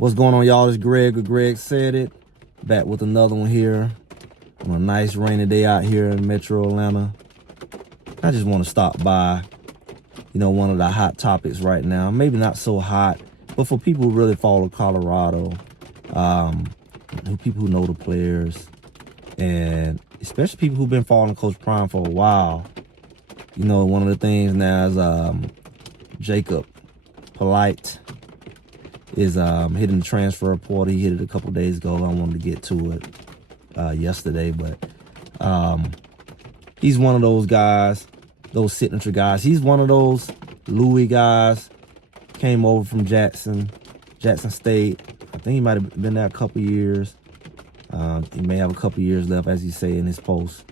What's going on, y'all? It's Greg, or Greg Said It. Back with another one here on a nice rainy day out here in Metro Atlanta. I just want to stop by, one of the hot topics right now. Maybe not so hot, but for people who really follow Colorado, people who know the players, and especially people who've been following Coach Prime for a while. One of the things now is Jacob Polite is hitting the transfer portal. He hit it a couple days ago. I wanted to get to it yesterday, but he's one of those guys, those signature guys. He's one of those Louis guys. Came over from Jackson State. I think he might have been there a couple years. He may have a couple years left, as he say in his post.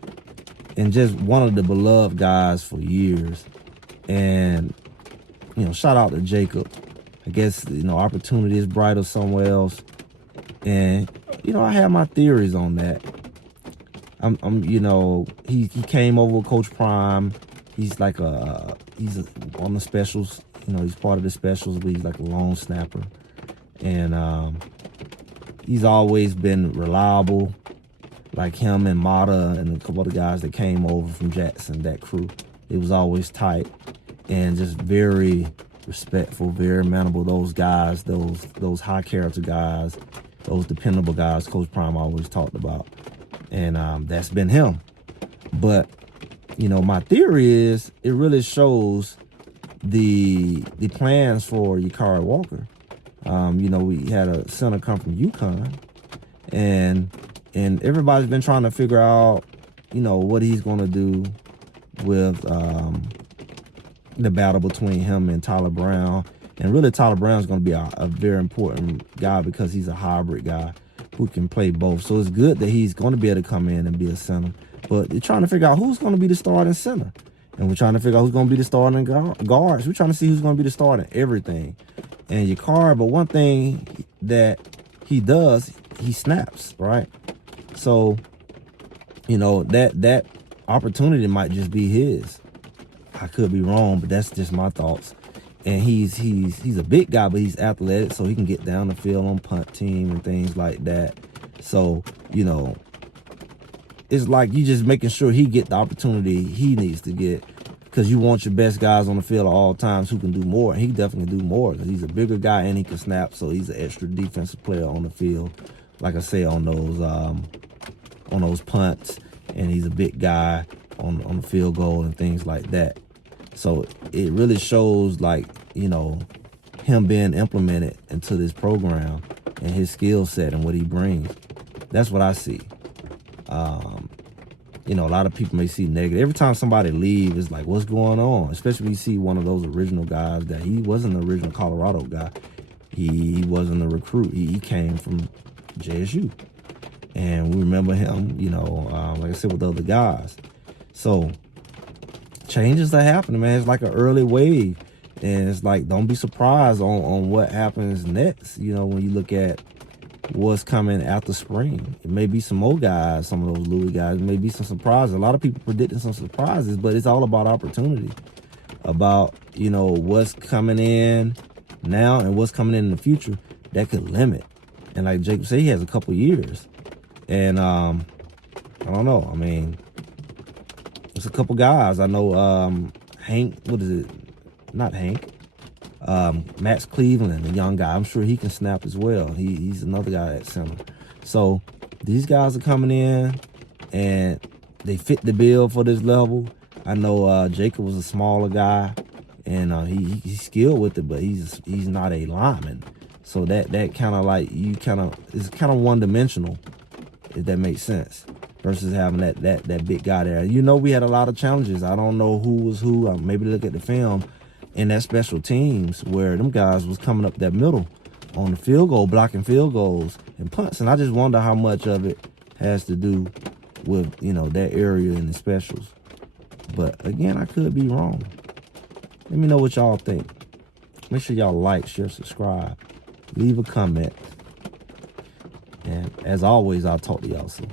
And just one of the beloved guys for years. And, shout out to Jacob. I guess, opportunity is brighter somewhere else. And, I have my theories on that. He came over with Coach Prime. He's like he's on the specials. He's part of the specials, but he's like a long snapper. And he's always been reliable. Like him and Mata and a couple other guys that came over from Jackson, that crew. It was always tight and just very respectful, very amenable. Those guys, those high character guys, those dependable guys Coach Prime always talked about. And that's been him. But, my theory is it really shows the plans for Yakari Walker. We had a center come from UConn, and everybody's been trying to figure out, what he's going to do with the battle between him and Tyler Brown. And really, Tyler Brown is going to be a very important guy because he's a hybrid guy who can play both. So it's good that he's going to be able to come in and be a center. But they're trying to figure out who's going to be the starting center. And we're trying to figure out who's going to be the starting guards. We're trying to see who's going to be the starting everything. And Yakari, but one thing that he does, he snaps, right? So, that opportunity might just be his. I could be wrong, but that's just my thoughts. And he's a big guy, but he's athletic, so he can get down the field on punt team and things like that. So, it's like you just making sure he get the opportunity he needs to get, because you want your best guys on the field at all times who can do more. And he definitely can do more because he's a bigger guy and he can snap, so he's an extra defensive player on the field. Like I say, on those punts, and he's a big guy on the field goal and things like that. So it really shows, him being implemented into this program and his skill set and what he brings. That's what I see. A lot of people may see negative. Every time somebody leaves, it's like, what's going on? Especially when you see one of those original guys that he wasn't the original Colorado guy. He wasn't a recruit. He came from JSU. And we remember him, like I said, with the other guys. So changes are happening, man. It's like an early wave. And it's like, don't be surprised on what happens next, when you look at what's coming after spring. It may be some more guys, some of those Louis guys. It may be some surprises. A lot of people predicting some surprises, but it's all about opportunity. About, what's coming in now and what's coming in the future that could limit. And like Jacob said, he has a couple years. And I don't know. I mean, there's a couple guys. I know Hank, what is it? Not Hank. Max Cleveland, a young guy. I'm sure he can snap as well. He's another guy at center. So these guys are coming in and they fit the bill for this level. I know Jacob was a smaller guy and he's skilled with it, but he's not a lineman. So that kind of like it's kind of one dimensional, if that makes sense, versus having that big guy there. We had a lot of challenges. I don't know who was who. Maybe look at the film in that special teams where them guys was coming up that middle on the field goal, blocking field goals and punts. And I just wonder how much of it has to do with, that area in the specials. But again, I could be wrong. Let me know what y'all think. Make sure y'all like, share, subscribe, leave a comment. And as always, I'll talk to y'all soon.